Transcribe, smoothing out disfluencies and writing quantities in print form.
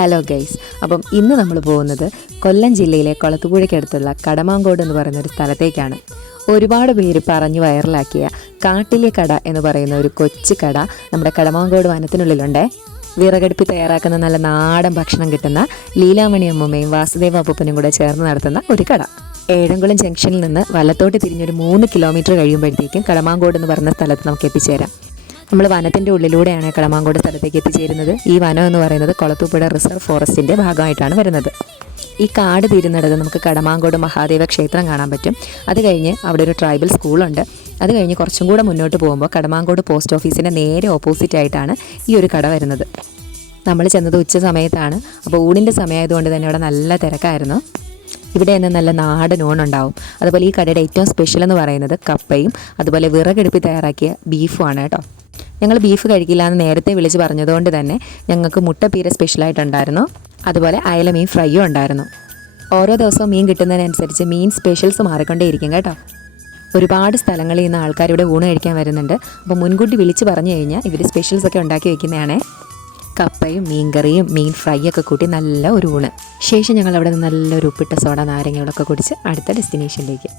Hello guys, അപ്പം ഇന്ന് നമ്മൾ പോകുന്നത് കൊല്ലം ജില്ലയിലെ കൊളത്തുപുഴയ്ക്കടുത്തുള്ള കടമാങ്കോട് എന്ന് പറയുന്ന ഒരു സ്ഥലത്തേക്കാണ്. ഒരുപാട് പേര് പറഞ്ഞു വൈറലാക്കിയ കാട്ടിലെ കട എന്ന് പറയുന്ന ഒരു കൊച്ചു കട നമ്മുടെ കടമാങ്കോട് വനത്തിനുള്ളിലുണ്ട്. വിറകടുപ്പി തയ്യാറാക്കുന്ന നല്ല നാടൻ ഭക്ഷണം കിട്ടുന്ന ലീലാമണി അമ്മൂമ്മയും വാസുദേവ അപ്പൂപ്പനും കൂടെ ചേർന്ന് നടത്തുന്ന ഒരു കട. ഏഴംകുളം ജംഗ്ഷനിൽ നിന്ന് വലത്തോട്ട് തിരിഞ്ഞൊരു 3 കിലോമീറ്റർ കഴിയുമ്പോഴത്തേക്കും കടമാങ്കോട് എന്ന് പറയുന്ന സ്ഥലത്ത് നമുക്ക് എത്തിച്ചേരാം. നമ്മൾ വനത്തിൻ്റെ ഉള്ളിലൂടെയാണ് കടമാങ്കോട് സ്ഥലത്തേക്ക് എത്തിച്ചേരുന്നത്. ഈ വനം എന്ന് പറയുന്നത് കൊളത്തൂപ്പുഴ റിസർവ് ഫോറസ്റ്റിൻ്റെ ഭാഗമായിട്ടാണ് വരുന്നത്. ഈ കാട് തീരുന്നിടത്ത് നമുക്ക് കടമാങ്കോട് മഹാദേവ ക്ഷേത്രം കാണാൻ പറ്റും. അത് കഴിഞ്ഞ് അവിടെ ഒരു ട്രൈബൽ സ്കൂളുണ്ട്. അത് കഴിഞ്ഞ് കുറച്ചും കൂടെ മുന്നോട്ട് പോകുമ്പോൾ കടമാങ്കോട് പോസ്റ്റ് ഓഫീസിൻ്റെ നേരെ ഓപ്പോസിറ്റ് ആയിട്ടാണ് ഈ ഒരു കട വരുന്നത്. നമ്മൾ ചെന്നത് ഉച്ച സമയത്താണ്. അപ്പോൾ ഊണിൻ്റെ സമയമായതുകൊണ്ട് തന്നെ അവിടെ നല്ല തിരക്കായിരുന്നു. ഇവിടെ നിന്ന് നല്ല നാടൻ ഊണുണ്ടാവും. അതുപോലെ ഈ കടയുടെ ഏറ്റവും സ്പെഷ്യൽ എന്ന് പറയുന്നത് കപ്പയും അതുപോലെ വിറകടുപ്പി തയ്യാറാക്കിയ ബീഫുമാണ് കേട്ടോ. ഞങ്ങൾ ബീഫ് കഴിക്കില്ല എന്ന് നേരത്തെ വിളിച്ച് പറഞ്ഞതുകൊണ്ട് തന്നെ ഞങ്ങൾക്ക് മുട്ടപ്പീര സ്പെഷ്യലായിട്ടുണ്ടായിരുന്നു. അതുപോലെ അയല മീൻ ഫ്രൈയും ഉണ്ടായിരുന്നു. ഓരോ ദിവസവും മീൻ കിട്ടുന്നതിനനുസരിച്ച് മീൻ സ്പെഷ്യൽസ് മാറിക്കൊണ്ടേയിരിക്കും കേട്ടോ. ഒരുപാട് സ്ഥലങ്ങളിൽ നിന്ന് ആൾക്കാർ ഇവിടെ ഊണ് കഴിക്കാൻ വരുന്നുണ്ട്. അപ്പോൾ മുൻകൂട്ടി വിളിച്ച് പറഞ്ഞു കഴിഞ്ഞാൽ ഇവർ സ്പെഷ്യൽസൊക്കെ ഉണ്ടാക്കി വെക്കുന്നതാണ്. കപ്പയും മീൻകറിയും മീൻ ഫ്രൈ ഒക്കെ കൂട്ടി നല്ല ഒരു ഊണ്. ശേഷം ഞങ്ങൾ അവിടെ നിന്ന് നല്ലൊരു ഉപ്പിട്ട സോഡ നാരങ്ങകളൊക്കെ കുടിച്ച് അടുത്ത ഡെസ്റ്റിനേഷനിലേക്ക്.